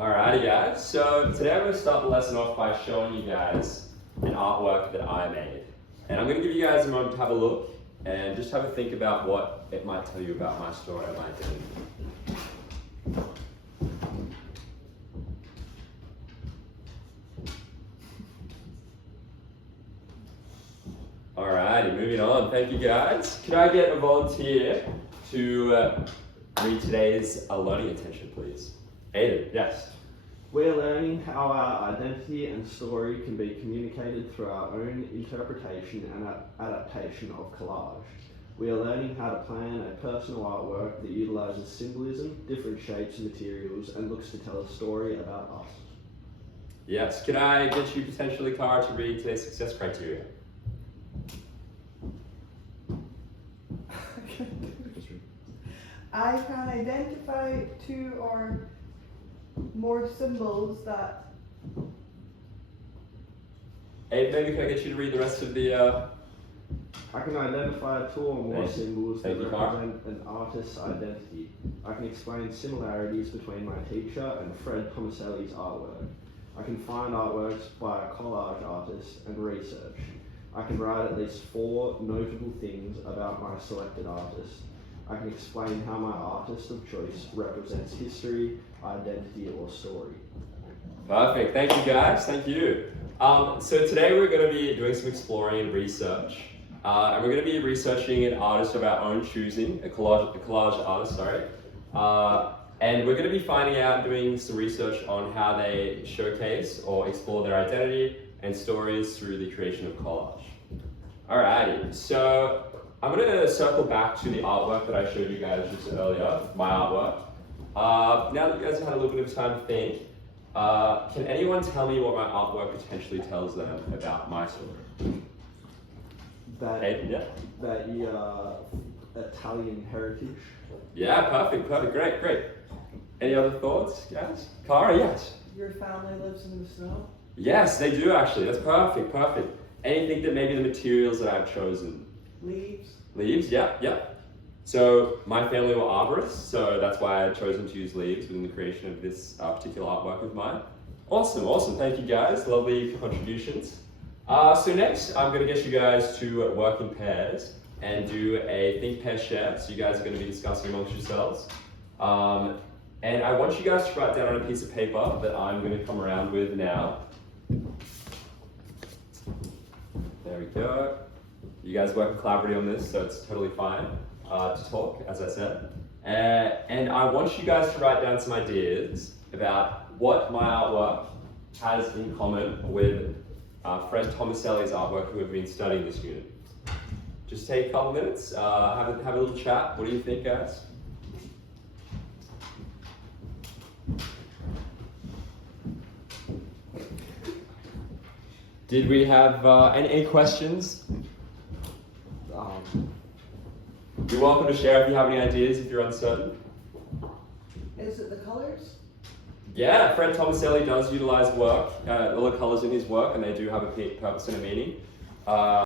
Alrighty guys, so today I'm going to start the lesson off by showing you guys an artwork that I made. And I'm going to give you guys a moment to have a look and just have a think about what it might tell you about my story and my identity. Alrighty, moving on. Thank you guys. Could I get a volunteer to read today's learning attention, please? Aiden, yes. We're learning how our identity and story can be communicated through our own interpretation and adaptation of collage. We are learning how to plan a personal artwork that utilizes symbolism, different shapes and materials, and looks to tell a story about us. Yes, can I get you potentially, Cara, to read today's success criteria? I can identify two or more symbols that... Abe, maybe can I get you to read the rest of the... I can identify two or more symbols that Thank you, represent an artist's identity. I can explain similarities between my teacher and Fred Tomaselli's artwork. I can find artworks by a collage artist and research. I can write at least 4 notable things about my selected artist. I can explain how my artist of choice represents history, identity, or story. Perfect, thank you guys, thank you. So today we're going to be doing some exploring and research. And we're going to be researching an artist of our own choosing, a collage artist, sorry. And we're going to be finding out, doing some research on how they showcase or explore their identity and stories through the creation of collage. Alrighty, so I'm going to circle back to the artwork that I showed you guys just earlier, my artwork. Now that you guys have had a little bit of time to think, can anyone tell me what my artwork potentially tells them about my story? That you are Italian heritage. Yeah, perfect, great. Any other thoughts, guys? Cara, yes. Your family lives in the snow? Yes, they do actually, that's perfect. Anything that maybe the materials that I've chosen? Leaves? Leaves, yeah. So my family were arborists, so that's why I've chosen to use leaves within the creation of this particular artwork of mine. Awesome, thank you guys, lovely contributions. So next, I'm going to get you guys to work in pairs and do a think, pair, share. So you guys are going to be discussing amongst yourselves. And I want you guys to write down on a piece of paper that I'm going to come around with now. There we go. You guys work collaboratively on this, so it's totally fine to talk, as I said. And I want you guys to write down some ideas about what my artwork has in common with Fred Tomaselli's artwork, who have been studying this unit. Just take a couple minutes, have a little chat. What do you think, guys? Did we have any questions? You're welcome to share if you have any ideas, if you're uncertain. Is it the colors? Yeah, Fred Tomaselli does utilize work, all the colors in his work, and they do have a purpose and a meaning.